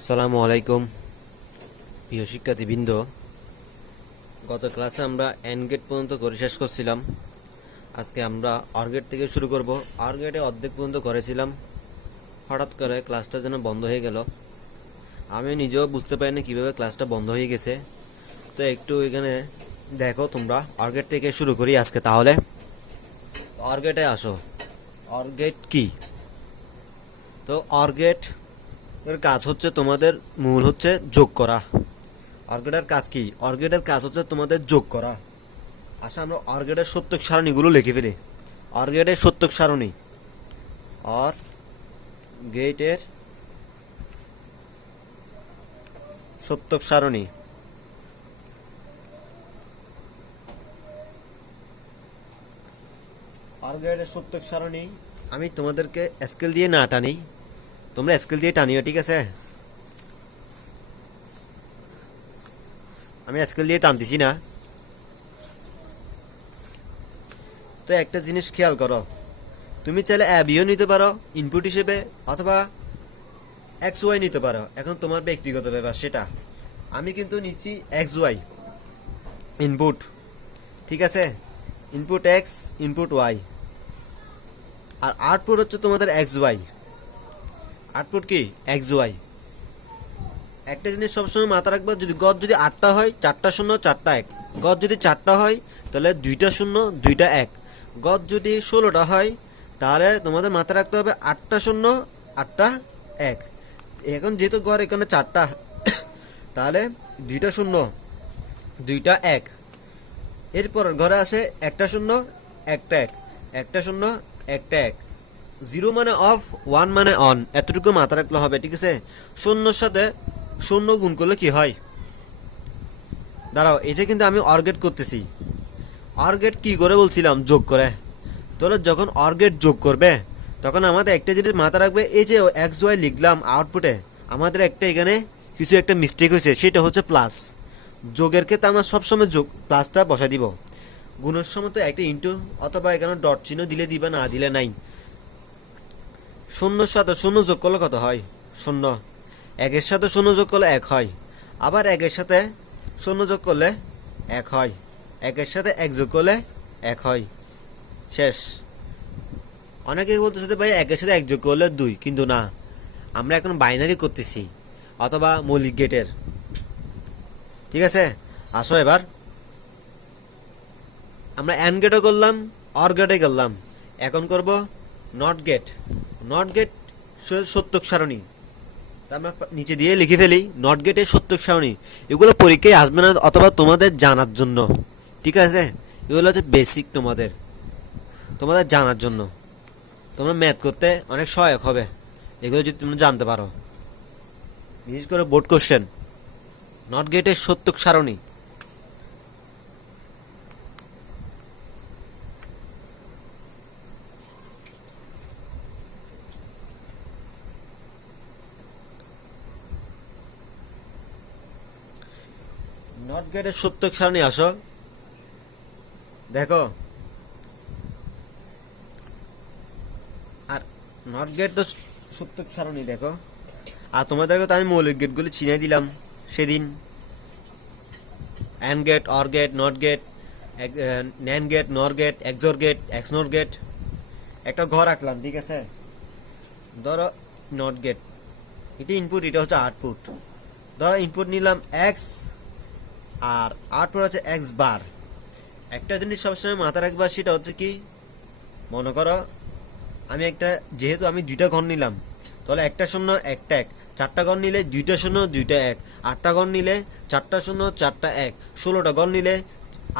আসসালামু আলাইকুম প্রিয় শিক্ষার্থীবৃন্দ। গত ক্লাসে আমরা এন গেট পর্যন্ত করে শেষ করছিলাম। আজকে আমরা অর গেট থেকে শুরু করব। অর গেটে অর্ধেক পর্যন্ত করেছিলাম, হঠাৎ করে ক্লাসটা যেন বন্ধ হয়ে গেল। আমি নিজেও বুঝতে পারিনি কীভাবে ক্লাসটা বন্ধ হয়ে গেছে। তো একটু এখানে দেখো তোমরা। অর গেট থেকে শুরু করি আজকে তাহলে। অর গেটে আসো। অর গেট কি? তো অর গেট এর কাজ হচ্ছে তোমাদের মূল হচ্ছে যোগ করা। অর গেটের কাজ কি? অর গেটের কাজ হচ্ছে তোমাদের যোগ করা। আচ্ছা, আমরা অর গেটের সত্যক সারণীগুলো লিখে ফেলি। অর গেটের সত্যক সারণী। অর গেটের সত্যক সারণী। অর গেটের সত্যক সারণী আমি তোমাদেরকে স্কেল দিয়ে না টানি, তোমরা স্কেল দিয়ে টানিও, ঠিক আছে? আমি স্কেল দিয়ে টানতেছি না। তো একটা জিনিস খেয়াল করো, তুমি চাইলে অ্যাবিও নিতে পারো ইনপুট হিসেবে, অথবা এক্স ওয়াই নিতে পারো। এখন তোমার ব্যক্তিগত ব্যাপার সেটা। আমি কিন্তু নিচ্ছি এক্স ওয়াই ইনপুট, ঠিক আছে? ইনপুট এক্স, ইনপুট ওয়াই, আর আউটপুট হচ্ছে তোমাদের এক্স ওয়াই। আউটপুট কি? X Y. একটা জিনিস সবসময় মাথা রাখবো, যদি গড় যদি 8টা হয়, 4টা শূন্য 4টা এক। গড় যদি 4টা হয় তাহলে 2টা শূন্য 2টা এক। গড় যদি 16টা হয় তাহলে তোমাদের মাথা রাখতে হবে 8টা শূন্য 8টা এক। এখন যেহেতু গড় এখানে 4টা, তাহলে 2টা শূন্য 2টা এক। এরপর ঘরে আসে একটা শূন্য একটা এক, একটা শূন্য একটা এক। জিরো মানে অফ, ওয়ান মানে অন, এতটুকু মাথা রাখলে হবে, ঠিক আছে? শূন্যর সাথে শূন্য গুণ করলে কি হয়? দাঁড়াও, এটা কিন্তু আমি অর গেট করতেছি। অর গেট কি করে বলছিলাম? যোগ করে। তাহলে যখন অর গেট যোগ করবে তখন আমাদের একটা জিনিস মাথা রাখবে, এই যে এক্স ওয়াই লিখলাম আউটপুটে, আমাদের একটা এখানে কিছু একটা মিস্টেক হয়েছে, সেটা হচ্ছে প্লাস। যোগের ক্ষেত্রে আমরা সবসময় যোগ প্লাসটা বসাই দিব। গুণের সময় তো একটা ইন্টু অথবা এখানে ডট চিহ্ন দিলে দিবে, না দিলে নাই। শূন্যর সাথে শূন্য যোগ করলে কত হয়? শূন্য। একের সাথে শূন্য যোগ করলে এক হয়। আবার একের সাথে শূন্য যোগ করলে এক হয়। একের সাথে এক যোগ করলে এক হয়। শেষ। অনেকে বলতেছে ভাই একের সাথে এক যোগ করলে দুই, কিন্তু না, আমরা এখন বাইনারি করতেছি, অথবা মৌলিক গেটের, ঠিক আছে? আসো এবার আমরা অ্যান্ড গেটও করলাম, অর গেটে করলাম। এখন করব নট গেট। নট গেট সত্যক সারণী। তা আমরা নিচে দিয়ে লিখে ফেলি নট গেটের সত্যক সারণী। এগুলো পরীক্ষায় আসবে না, অথবা তোমাদের জানার জন্য, ঠিক আছে? এগুলো হচ্ছে বেসিক, তোমাদের তোমাদের জানার জন্য। তোমরা ম্যাথ করতে অনেক সহায়ক হবে এগুলো যদি তোমরা জানতে পারো, বিশেষ করে বোর্ড কোশ্চেন। নট গেটের সত্যক সারণী। নট গেটের সত্যক সারণী আসো দেখো। আর নট গেট তো সত্যক সারণী দেখো। আর তোমাদেরকে তো আমি মৌলিক গেটগুলি চিনিয়ে দিলাম সেদিন। And gate, or gate, not gate, nand gate, nor gate, xor gate, xnor gate. একটা ঘর রাখলাম, ঠিক আছে? ধরো নট গেট, এটা ইনপুট, এটা হচ্ছে আউটপুট। ধরো ইনপুট নিলাম এক্স, আর আউটপুট হচ্ছে এক্স বার। একটা জিনিস সবসময় মাথা রাখবা, সেটা হচ্ছে কি, মনে করো আমি একটা, যেহেতু আমি দুইটা ঘর নিলাম, তাহলে একটা শূন্য একটা এক। 4টা ঘর নিলে 2টা শূন্য 2টা এক। 8টা ঘর নিলে 4টা শূন্য 4টা এক। 16টা ঘর নিলে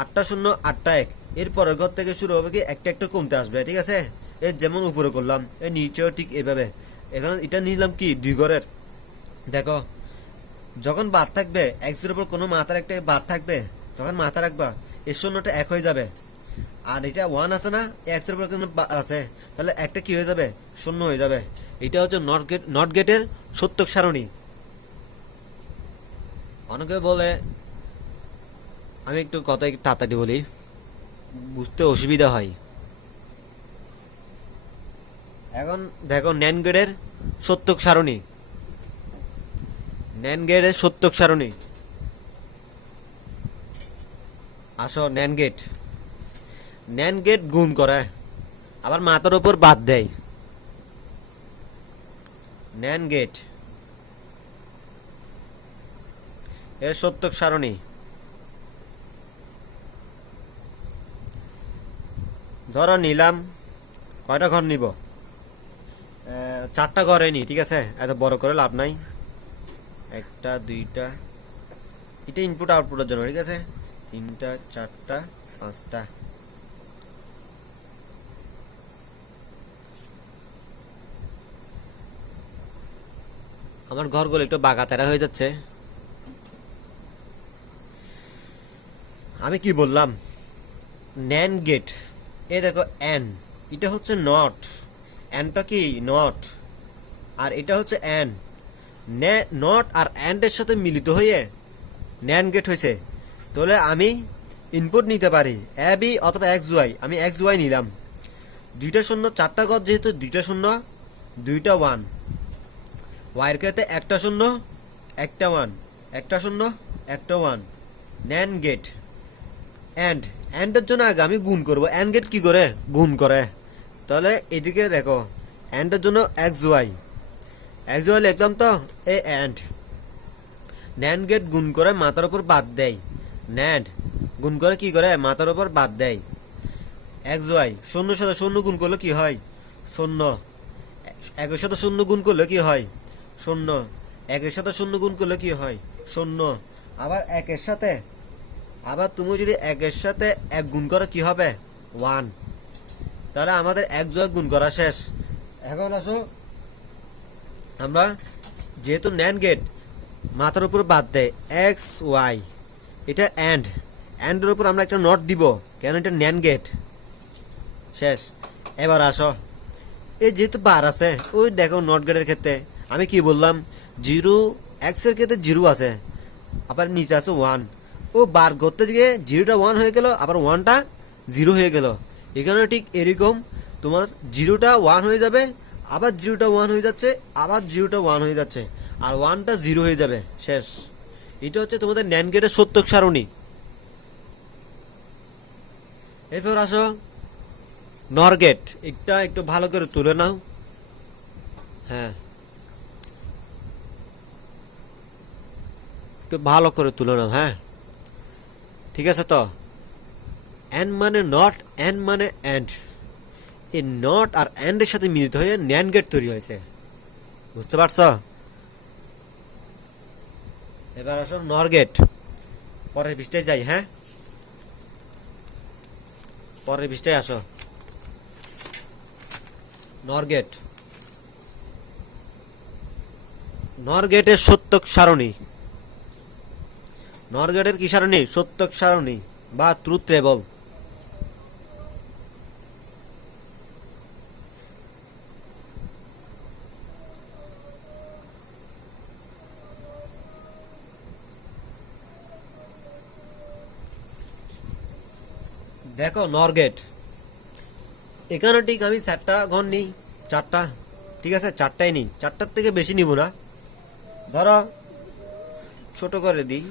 8টা শূন্য 8টা এক। এরপরের ঘর থেকে শুরু হবে কি, একটা একটা কমতে আসবে, ঠিক আছে? এর যেমন উপরে করলাম, এর নিচেও ঠিক এভাবে। এখানে এটা নিলাম কি, দুই ঘরের। দেখো, যখন বাদ থাকবে এক্সের উপর কোনো মাথার একটা বাদ থাকবে, তখন মাথা রাখবা এর শূন্যটা এক হয়ে যাবে। আর এটা ওয়ান আছে না, এক্স এর উপর কিন্তু আছে, তাহলে একটা কি হয়ে যাবে? শূন্য হয়ে যাবে। এটা হচ্ছে নট গেটের সত্যক সারণী। অনেকে বলে, আমি একটু কথা একটু তাড়াতাড়ি বলি, বুঝতে অসুবিধা হয়। এখন দেখো ন্যান্ড গেটের সত্যক সারণী। ন্যান গেটের সত্যক সারণী। আসো ন্যান গেট। ন্যান গেট গুণ করে আবার মাথার উপর বাদ দেয়। ন্যান গেট এর সত্যক সারণী। ধরো নিলাম, কয়টা ঘর নিব? 4টা ঘরে নি, ঠিক আছে? এত বড় করে লাভ নাই। 1টা 2টা, এটা ইনপুট আউটপুটের জন্য, ঠিক আছে? 3টা 4টা 5টা। আমার ঘরগুলো একটু বাঁকাতেরা হয়ে যাচ্ছে। আমি কি বললাম? NAND gate. এ দেখো এন, এটা হচ্ছে নট। এনটা কি? নট। আর এটা হচ্ছে এন। নট আর এন্ডের সাথে মিলিত হয়ে ন্যান গেট হয়েছে। তাহলে আমি ইনপুট নিতে পারি এ বি অথবা এক্স ওয়াই। আমি এক্স ওয়াই নিলাম। 2টা শূন্য, 4টা ঘর যেহেতু 2টা শূন্য 2টা 1। ওয়াইয়ের ক্ষেত্রে 1টা শূন্য 1টা 1, 1টা শূন্য 1টা 1। Nand gate and. এন্ডের জন্য আগে আমি গুণ করব। এন্ড গেট কি করে? গুণ করে। তাহলে এদিকে দেখো, এন্ডের জন্য এক্স ওয়াই। এক্স ওয়াই লিখলাম তো, এ এন্ড। ন্যান্ড গেট গুণ করে মাথার উপর বাদ দেয়। ন্যান্ড গুণ করে কি করে? মাথার উপর বাদ দেয়। এক্স ওয়াই শূন্যর সাথে শূন্য গুণ করলে কি হয়? শূন্য। একের সাথে শূন্য গুণ করলে কি হয়? শূন্য। একের সাথে শূন্য গুণ করলে কি হয়? শূন্য। আবার একের সাথে, আবার তুমি যদি একের সাথে এক গুণ করো কি হবে? 1। তাহলে আমাদের এক্স ওয়াই গুণ করা শেষ। এখন আসো, আমরা যেহেতু ন্যান্ড গেট মাথার উপর বাদ দেয় এক্স ওয়াই, এটা এন্ড। এন্ডের উপর আমরা একটা নট দিব, কেন? এটা ন্যান্ড গেট। শেষ। এবার আসো, এই যেহেতু বার আছে, ওই দেখো নট গেটের ক্ষেত্রে আমি কি বললাম? 0, এক্স এর ক্ষেত্রে 0 আছে, আবার নিচে আছে 1। ও বার করতে গিয়ে 0টা 1 হয়ে গেল, আবার 1টা 0 হয়ে গেল। এখানে ঠিক এরকম তোমার 0টা 1 হয়ে যাবে, আবার 0টা 1 হয়ে যাচ্ছে, আবার 0টা 1 হয়ে যাচ্ছে, আর 1টা 0 হয়ে যাবে। শেষ। এটা হচ্ছে তোমাদের ন্যান্ড গেটের সত্যক সারণী। এরপর আসো নর গেট। এটা একটু ভালো করে তুলে নাও। হ্যাঁ, একটু ভালো করে তুলে নাও। হ্যাঁ, ঠিক আছে তো? এন মানে নট, এন মানে এন্ড। এই নট আর এন্ড এর সাথে মিলিত হয়ে ন্যান্ড গেট তৈরি হয়েছে। বুঝতে পারছো? এবার আসো নর গেট। পরের পৃষ্ঠায় যাই। হ্যাঁ, পরের পৃষ্ঠায় আসো। নর গেট। নর গেটের সত্যক সারণী। নর গেটের কি সারণী? সত্যক সারণী বা ট্রুথ টেবল। দেখো নর গেট, এখানে ঠিক আমি 4টা ঘর নিই। 4টা, ঠিক আছে? 4টাই নিই, 4টার থেকে বেশি নিব না। ধরো ছোট করে দিই।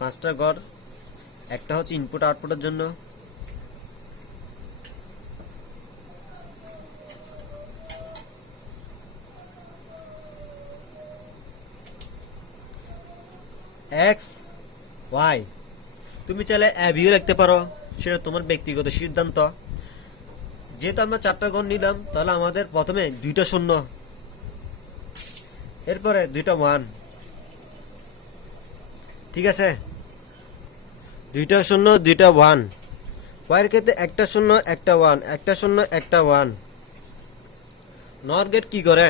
5টা ঘর। একটা হচ্ছে ইনপুট আউটপুটের জন্য, এক্স ওয়াই। তুমি চাইলে অ্যাভিও লিখতে পারো, সেটা তোমার ব্যক্তিগত সিদ্ধান্ত। যেহেতু আমরা 4টা ঘর নিলাম, তাহলে আমাদের প্রথমে 2টা শূন্য, এরপরে 2টা 1, ঠিক আছে? 2টা শূন্য 2টা 1। ওয়াইয়ের ক্ষেত্রে 1টা শূন্য 1টা 1, 1টা শূন্য 1টা 1। নর গেট কি করে?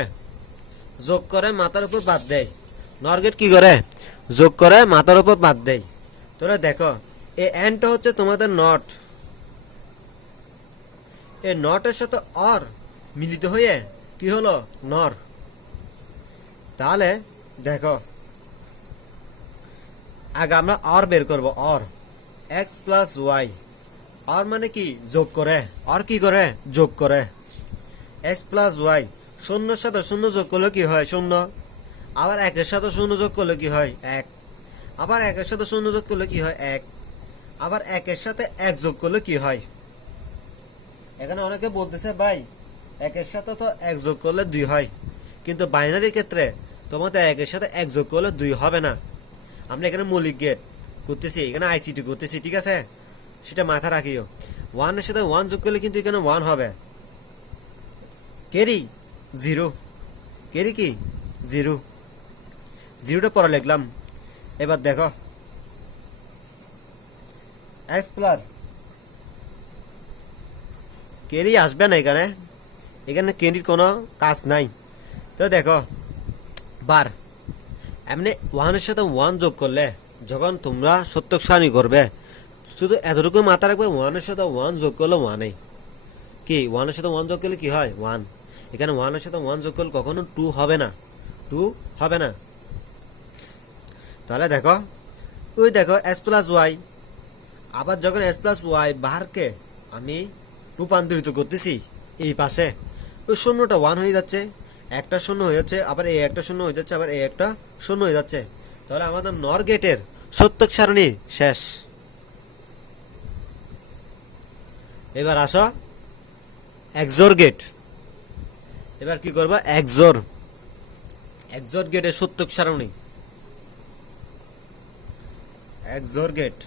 যোগ করে মাথার উপর বাদ দেয়। নর গেট কি করে? যোগ করে মাথার উপর বাদ দেয়। তোরা দেখো, এই এনটা হচ্ছে তোমাদের নট। এই নটের সাথে অর মিলিত হয়ে কি হলো? নর। তাহলে দেখো, আগে আমরা অর বের করব। OR X plus Y. OR মানে কি? যোগ করে। অর কি করে? যোগ করে। এক্স প্লাস ওয়াই, শূন্যর সাথে শূন্য যোগ করলে কি হয়? শূন্য। আবার একের সাথে শূন্য যোগ করলে কি হয়? এক। আবার একের সাথে শূন্য যোগ করলে কি হয়? এক। আবার একের সাথে এক যোগ করলে কি হয়? এখানে অনেকে বলতেছে ভাই একের সাথে তো এক যোগ করলে দুই হয়, কিন্তু বাইনারির ক্ষেত্রে তোমাদের একের সাথে এক যোগ করলে দুই হবে না। আমরা এখানে মৌলিক গেট করতেছি, এখানে আইসিটি করতেছি, ঠিক আছে? সেটা মাথা রাখিও। ওয়ানের সাথে ওয়ান যোগ করলে কিন্তু এখানে ওয়ান হবে। কেরি জিরো, কেরি কি জিরো, জিরোটা পরে লিখলাম। এবার দেখো এক্স প্লাস, কেরি আসবে না এখানে, এখানে কেরির কোনো কাজ নাই। তো দেখো বার, এমনি ওয়ানের সাথে ওয়ান যোগ করলে যখন তোমরা সত্যক সারণী করবে, শুধু এতটুকু মাথা রাখবে ওয়ানের সাথে ওয়ান যোগ করলে ওয়ানে কি, ওয়ানের সাথে ওয়ান যোগ করলে কি হয়? ওয়ান। এখানে ওয়ানের সাথে ওয়ান যোগ করলে কখনো টু হবে না, টু হবে না। তাহলে দেখো ওই দেখো এক্স প্লাস ওয়াই, আবার যখন এক্স প্লাস ওয়াই বাহারকে আমি রূপান্তরিত করতেছি এই পাশে, ওই শূন্যটা ওয়ান হয়ে যাচ্ছে, একটা শূন্য হয়ে যাচ্ছে, আবার এই একটা শূন্য হয়ে যাচ্ছে, আবার এই একটা শূন্য হয়ে যাচ্ছে। তাহলে আমাদের নর গেটের সত্যক সারণী শেষ। এবার আসো এক্সোর গেট। এবার কি করবা? এক্সোর, এক্সোর গেটের সত্যক সারণী, এক্সোর গেট।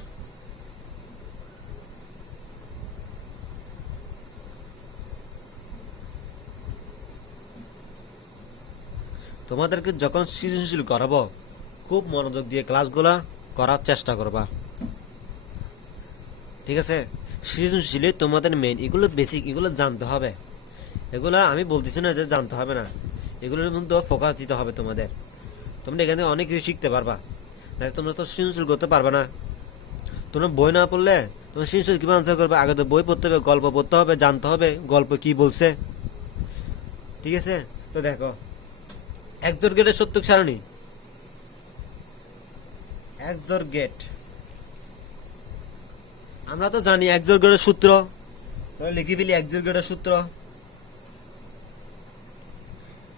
তোমাদেরকে যখন সৃজনশীল করাবো খুব মনোযোগ দিয়ে ক্লাসগুলো করার চেষ্টা করবা, ঠিক আছে? সৃজনশীলে তোমাদের মেন এগুলো বেসিক, এগুলো জানতে হবে। এগুলো আমি বলতেছি না যে জানতে হবে না, এগুলোর মধ্যে ফোকাস দিতে হবে তোমাদের। তোমরা এখানে অনেক কিছু শিখতে পারবা, তাই তোমরা তো সৃজনশীল করতে পারবে না। তোমরা বই না পড়লে তোমরা সৃজনশীল কীভাবে আনসার করবে? আগে তো বই পড়তে হবে, গল্প পড়তে হবে, জানতে হবে গল্প কি বলছে, ঠিক আছে? তো দেখো এক্সোর গেটের সত্যক সারণী, এক্সোর গেট আমরা তো জানি এক্সোর গেটের সূত্র, লিখি ফেলি এক্সোর গেটের সূত্র।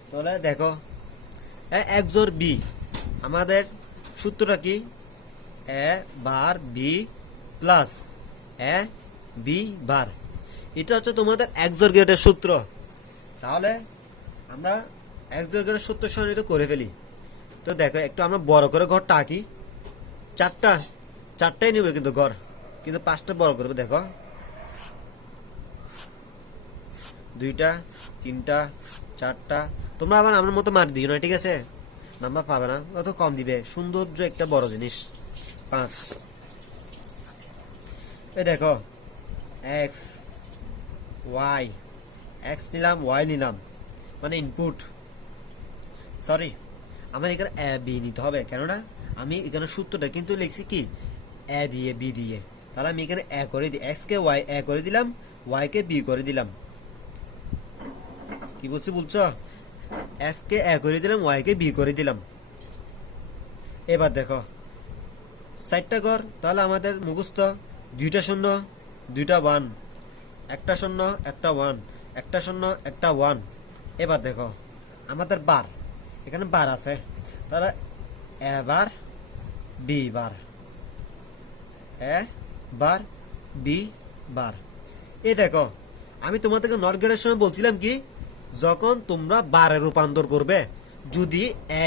তাহলে দেখো এক্সোর বি, আমাদের সূত্রটা কি? এ বার বি প্লাস এ বি বার, এটা হচ্ছে তোমাদের এক্সোর গেটের সূত্র। তাহলে আমরা এক্সোর গেটের সূত্র সারণী তো করে ফেলি। তো দেখো একটু আমরা বড় করে ঘরটা আঁকি, চারটাই নেবে কিন্তু ঘর, কিন্তু পাঁচটা বড় করবে। দেখো দুইটা, তিনটা, চারটা। তোমরা আবার আমার মতো মার দিও না, ঠিক আছে? নাম্বার পাবে না, অত কম দিবে। সৌন্দর্য একটা বড় জিনিস। 5। এই দেখো এক্স ওয়াই, এক্স নিলাম ওয়াই নিলাম, মানে ইনপুট। সরি, আমার এখানে এ বি নিতে হবে, কেননা আমি এখানে সূত্রটা কিন্তু লিখছি কি এ দিয়ে বি দিয়ে। তাহলে আমি এখানে এ করে দিই, এক্স কে ওয়াই এ করে দিলাম, ওয়াই কে বি করে দিলাম। কি বলছি বলছো? এক্স কে এ করে দিলাম, ওয়াই কে বি করে দিলাম। এবার দেখো সাইডটা কর, তাহলে আমাদের মুখস্থ দুইটা শূন্য দুইটা ওয়ান, একটা শূন্য একটা ওয়ান, একটা শূন্য একটা ওয়ান। এবার দেখো আমাদের বার, এখানে বার আছে, তাহলে এ বার বি বার, এ বার বি বার। এই দেখো আমি তোমাদেরকে নট গেটের সময় বলছিলাম কি, যখন তোমরা বারে রূপান্তর করবে, যদি এ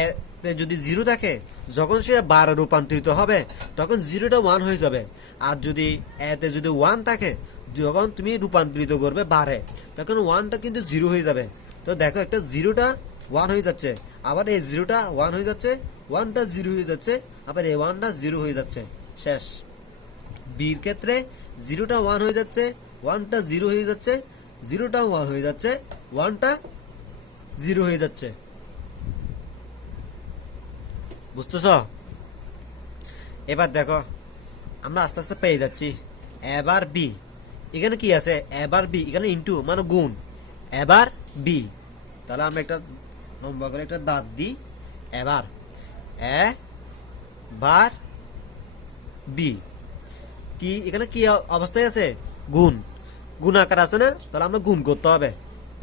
যদি জিরো থাকে, যখন সেটা বারে রূপান্তরিত হবে তখন জিরোটা ওয়ান হয়ে যাবে। আর যদি এতে যদি ওয়ান থাকে, যখন তুমি রূপান্তরিত করবে বারে, তখন ওয়ানটা কিন্তু জিরো হয়ে যাবে। তো দেখো একটা জিরোটা ওয়ান হয়ে যাচ্ছে, আবার এই জিরোটা ওয়ান হয়ে যাচ্ছে, ওয়ানটা জিরো হয়ে যাচ্ছে, আবার এই ওয়ানটা জিরো হয়ে যাচ্ছে। শেষ। বির ক্ষেত্রে জিরোটা ওয়ান হয়ে যাচ্ছে, ওয়ানটা জিরো হয়ে যাচ্ছে, জিরোটা ওয়ান হয়ে যাচ্ছে, ওয়ানটা জিরো হয়ে যাচ্ছে। বুঝতেছ? এবার দেখো আমরা আস্তে আস্তে পেয়ে যাচ্ছি এবার বি। এখানে কি আছে? এবার বি, এখানে ইনটু মানে গুণ, এবার বি। তাহলে আমরা একটা লম্বা করে একটা দাঁত দিই। এবার এ বার বি, কি এখানে কি অবস্থায় আছে? গুণ, গুণ আকার আছে না? তাহলে আমরা গুণ করতে হবে।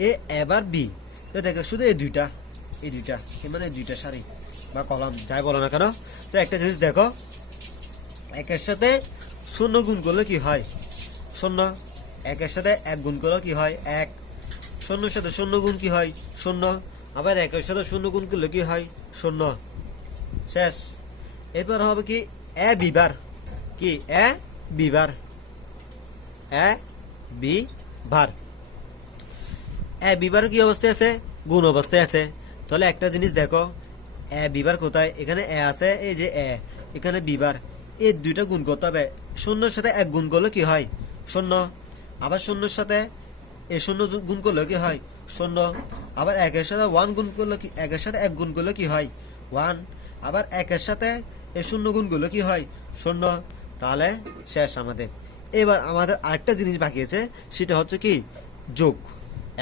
এ এবার বি। তো দেখো শুধু এই দুইটা মানে এই দুইটা সারি বা কলাম যাই বলো না কেন। তো একটা জিনিস দেখো, একের সাথে শূন্য গুণ করলে কি হয়? শূন্য। একের সাথে এক গুণ করলে কি হয়? এক। শূন্যর সাথে শূন্য গুণ কি হয়? শূন্য। আবার একের সাথে শূন্য গুণ করলে কি হয়? শূন্য। শেষ। এরপর হবে কি এ বিবার, কি এ Bieber, A be verb. A Bieber কি অবস্থায় আছে? গুণ অবস্থায় আছে। তাহলে একটা জিনিস দেখো, এ বিবার কোথায়? এখানে এ আছে, এই যে এ, এখানে বিবার। এই দুইটা গুণ করতে হবে। শূন্যর সাথে এক গুণ করলে কি হয়? শূন্য। আবার শূন্যর সাথে এই শূন্য গুণ করলে কি হয়? শূন্য। আবার একের সাথে ওয়ান গুণ করলে কি, একের সাথে এক গুণ করলে কি হয়? ওয়ান। আবার একের সাথে এই শূন্য গুণ করলে কি হয়? শূন্য। তাহলে শেষ আমাদের। এবার আমাদের আরেকটা জিনিস বাকি আছে, সেটা হচ্ছে কি যোগ।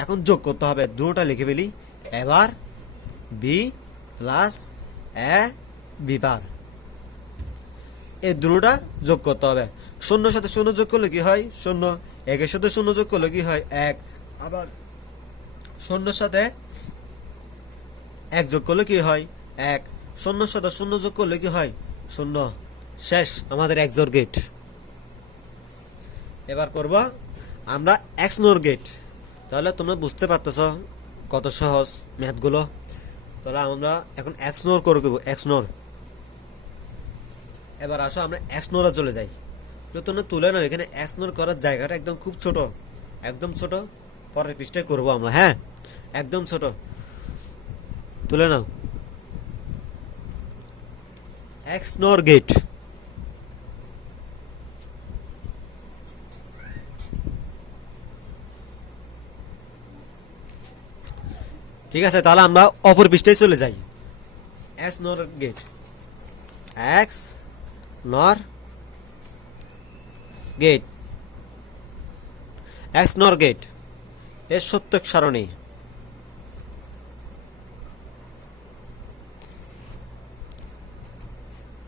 এখন যোগ করতে হবে, দুটোটা লিখে ফেলি। এবার বি প্লাস এ বিবার, এই দুটোটা যোগ করতে হবে। শূন্যর সাথে শূন্য যোগ করলে কি হয়? শূন্য। একের সাথে শূন্য যোগ করলে কি হয়? এক। আবার শূন্যর সাথে এক যোগ করলে কি হয়? এক। শূন্যর সাথে শূন্য যোগ করলে কি হয়? শূন্য। শেষ আমাদের এক্সর গেট। এবার করব আমরা এক্স নোর গেট। তাহলে তোমরা বুঝতে পারতেছ কত সহজ ম্যাথগুলো। তাহলে আমরা এখন এক্স নোর করে দেবো, এক্স নোর। এবার আসো আমরা এক্স নোরে চলে যাই। তো তোমরা তুলে নাও, এখানে এক্স নোর করার জায়গাটা একদম খুব ছোট, একদম ছোট। পরের পৃষ্ঠায় করবো আমরা, হ্যাঁ একদম ছোট। তুলে নাও এক্স নোর গেট। ঠিক আছে, তাহলে আমরা অপর পৃষ্ঠায় চলে যাই। এক্স নর গেট, এক্স নর গেট, এক্স নর গেট এর সত্যক সারণী।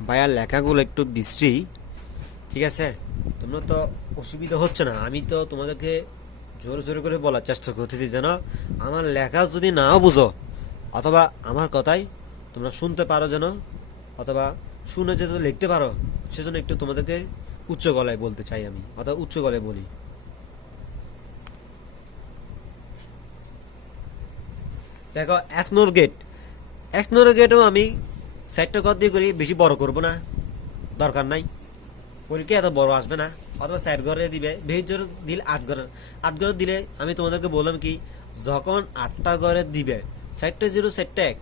ভাইয়ার লেখাগুলো একটু বিশ্রী, ঠিক আছে? তোমরা তো অসুবিধা হচ্ছে না, আমি তো তোমাদেরকে জোরে জোরে করে বলার চেষ্টা করতেছি যেন আমার লেখা যদি নাও বুঝো, অথবা আমার কথাই তোমরা শুনতে পারো যেন, অথবা শুনে যেন লিখতে পারো, সেজন্য একটু তোমাদেরকে উচ্চ গলায় বলতে চাই আমি, অথবা উচ্চ গলায় বলি। দেখো এক্স নোর গেট, এক্স নোর গেটও আমি সাইডটা কত দিয়ে করি, বেশি বড় করব না, দরকার নাই, পরীক্ষা এত বড় আসবে না। অথবা সাইড ঘরে দিবে, বেশ জোর দিলে আট ঘরের, আট ঘরে দিলে আমি তোমাদেরকে বললাম কি, যখন 8টা ঘরে দিবে, সাইডটা 0 সাইডটা 1,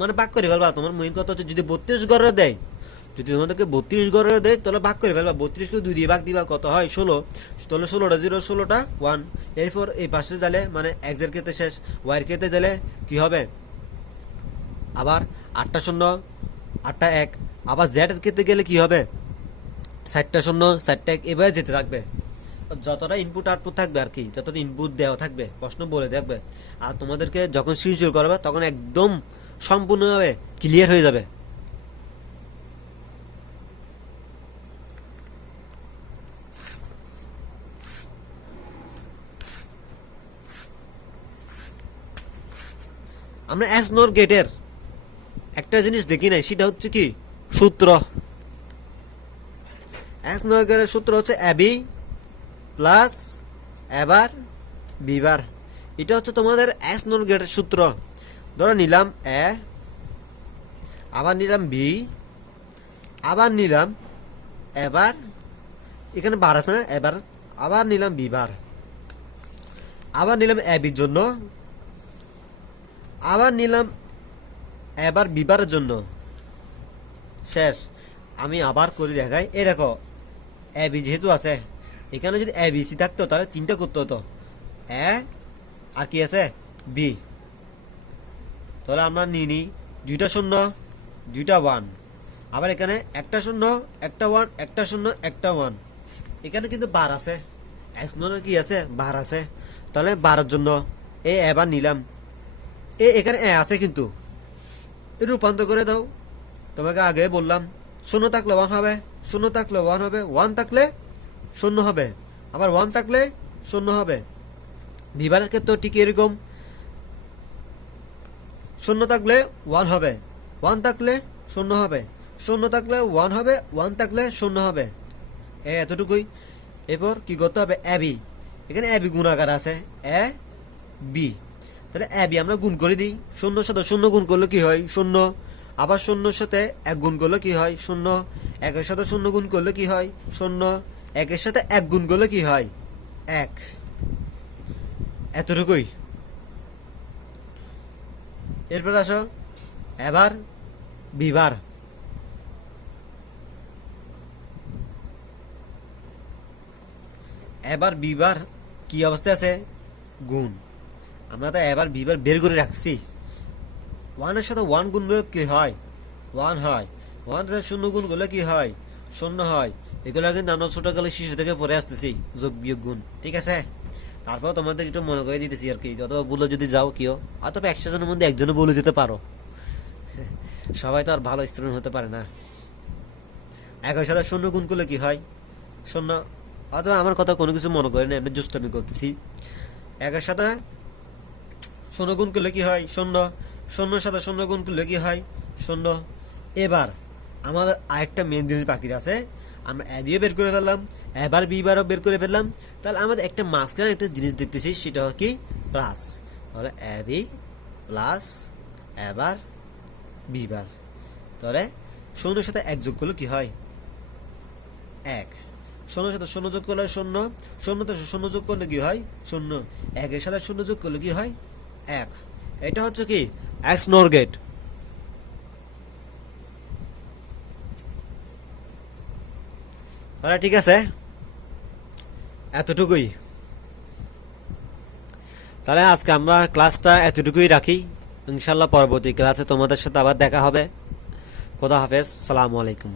মানে ভাগ করে ফেলবা। তোমার মেইন কথা হচ্ছে যদি 32 ঘরে দেয়, যদি তোমাদেরকে 32 ঘরে দেয় তাহলে ভাগ করে ফেলবা। 32কে 2 দিয়ে ভাগ দিবা, কত হয়? 16। তাহলে 16টা 0, 16টা 1। এরপর এই পাশে যালে মানে এক্সের ক্ষেত্রে শেষ, ওয়াইয়ের ক্ষেত্রে গেলে কি হবে? আবার 8টা 0, 8টা 1। আবার জেড এর ক্ষেত্রে গেলে কি হবে? 4টা 0, 4টা 1, এভাবে যেতে থাকবে। যতটা ইনপুট আউটপুট থাকবে আর কি, যতটা ইনপুট দেওয়া থাকবে, প্রশ্ন বলে থাকবে, আর তোমাদেরকে যখন সৃজনশীল করবে তখন একদম সম্পূর্ণভাবে ক্লিয়ার হয়ে যাবে। আমরা এক্স নর গেটের একটা জিনিস দেখি নাই, সেটা হচ্ছে কি সূত্র। এক্স নর গেটের সূত্র হচ্ছে এবি প্লাস এবার বিবার। এটা হচ্ছে তোমাদের এক্স নর গেটের সূত্র। ধরো নিলাম এ, আবার নিলাম বি, আবার নিলাম এবার, এখানে বার আছে না, এবার আবার নিলাম বিবার, আবার নিলাম এ বির জন্য, আবার নিলাম এবার বিবারের জন্য। শেষ। আমি আবার করে দেখাই, এই দেখো এ বি যেহেতু আছে, এখানে যদি এ বি সি থাকতো তাহলে 3টা করতে হতো, এ আর কি আছে বি। তাহলে আমরা নিয়ে নিই 2টা 0, 2টা 1। আবার এখানে একটা 0, একটা 1, একটা 0, একটা 1। এখানে কিন্তু বার আছে, এক্স নরের কি আছে? বার আছে। তাহলে বারের জন্য এ এবার নিলাম, এখানে এ আছে কিন্তু রূপান্তর করে দাও। তোমাকে আগে বললাম 0 থাকলে 1 হবে, 0 থাকলে 1 হবে, 1 থাকলে 0 হবে, আবার 1 থাকলে 0 হবে। বিভার ক্ষেত্রে ঠিক এরকম, শূন্য থাকলে ওয়ান হবে, ওয়ান থাকলে শূন্য হবে, শূন্য থাকলে ওয়ান হবে, ওয়ান থাকলে শূন্য হবে, এতটুকুই। এরপর কি করতে হবে, এবি, এখানে এবি গুণাকার আছে, এ বি, তাহলে এবি আমরা গুণ করে দিই, শূন্যর সাথে শূন্য গুণ করলে কি হয় শূন্য, আবার শূন্যর সাথে এক গুণ করলে কি হয় শূন্য, একের সাথে শূন্য গুণ করলে কি হয় শূন্য, একের সাথে এক গুণ করলে কি হয় এক, এতটুকুই। এরপর আসো এবার বিবার, এবার বিবার কি অবস্থায় আছে, গুণ, আমরা তো এবার বিবার বের করে রাখছি, ওয়ানের সাথে ওয়ান গুণ করলে কি হয় ওয়ান হয়, ওয়ান সাথে শূন্য গুণ করলে কি হয় শূন্য হয়, এগুলো কিন্তু আমরা ছোটকালে শিশু থেকে পড়ে আসতেছি, যোগ বিয়োগ গুণ, ঠিক আছে। তারপর তোমাদের একটু মনে করে দিতেছি আর কি, যত বলে যদি যাও কেউ, অথবা 100 জনের মধ্যে একজনে বলে যেতে পারো, সবাই তো আর ভালো স্টুডেন্ট হতে পারে না। একের সাথে শূন্য গুণ করলে কি হয় শূন্য, অথবা আমার কথা কোনো কিছু মনে করে না, এমনি দুষ্টামি করতেছি। একের সাথে শূন্য গুণ করলে কি হয় শূন্য, শূন্যর সাথে শূন্য গুণ করলে কি হয় শূন্য। এবার আমাদের আরেকটা মেন জিনিস বাকি আছে, আমরা এবিও বের করে ফেললাম, এবার বিবারও বের করে ফেললাম, তাহলে আমাদের একটা মাঝখানে একটা জিনিস দেখতেছি, সেটা কি প্লাস, তাহলে এবি প্লাস এবার বিবার, তাহলে শূন্যের সাথে এক যোগ করলে কি হয় এক, শূন্যের সাথে শূন্য যোগ করলে শূন্য, শূন্যতে শূন্য যোগ করলে কি হয় শূন্য, একের সাথে শূন্য যোগ করলে কি হয় এক। এটা হচ্ছে কি এক্স নর গেট। তাহলে ঠিক আছে, এতটুকুই। তাহলে আজকে আমরা ক্লাসটা এতটুকুই রাখি, ইনশাল্লাহ পরবর্তী ক্লাসে তোমাদের সাথে আবার দেখা হবে। খোদা হাফেজ, সালামু আলাইকুম।